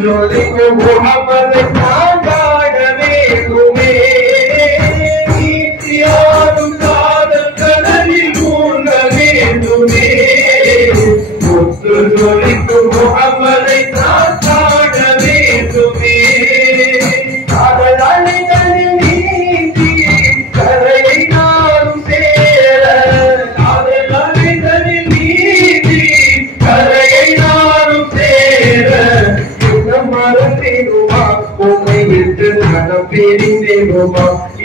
ஜொலிக்கும் முகமது காண்டாடவே குமே நீத்தியாரும் காதல் கடலில் மூழ்க வேண்டுமே முத்து ஜொலிக்கும் முகமதை காண்டாட வேண்டுமே காதல் அலைகளில் நீந்தி கரையை நானும் சேர காதல் அலைகளில் நீந்தி கரையை நானும் சேர மறந்திடுமா உண்மை விட்டு மனம் பிரிந்திடுமா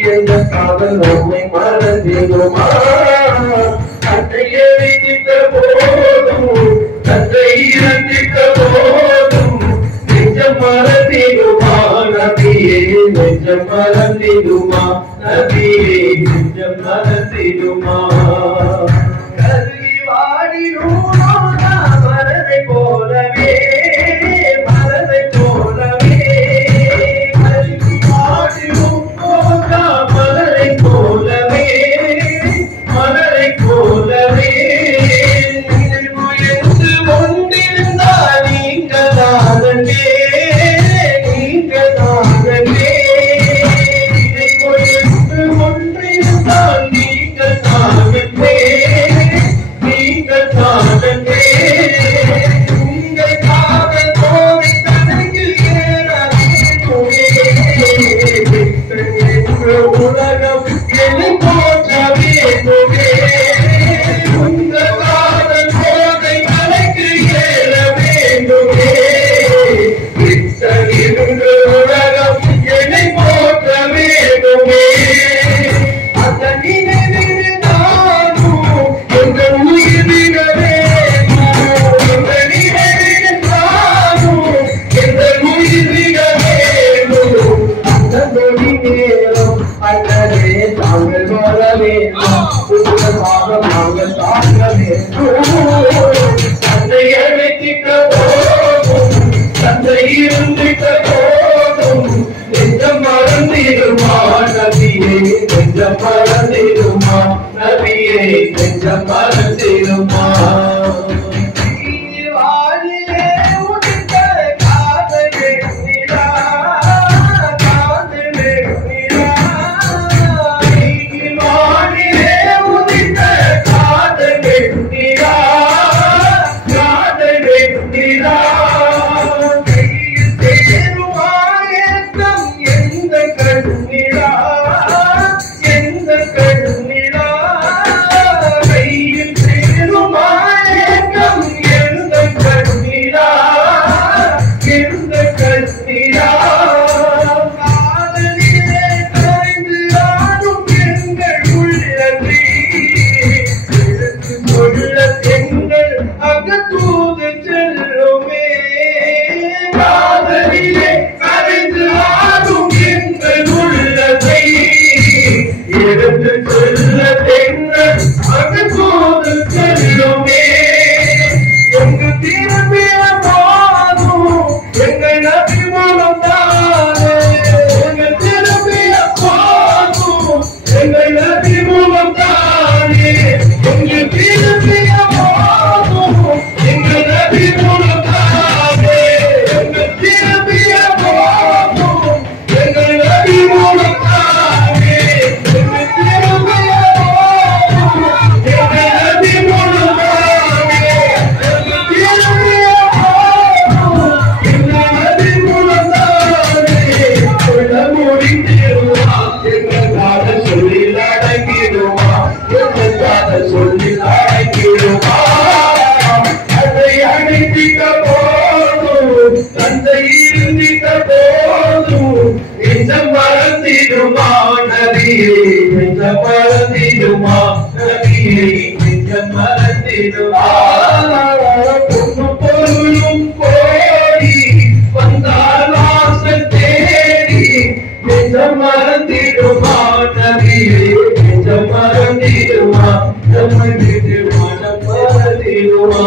எந்த காதல் உண்மை மறந்திடுமா தந்தையை வைத்திட்ட போதும் தந்தை இறந்திட்ட போதும் நெஞ்சம் மறந்திடுமா நபியே நெஞ்சம் மறந்திடுமா நபியே நெஞ்சம் மறந்திடுமா கருகி வாடிடும் மரதை போலவே மறந்திடுமா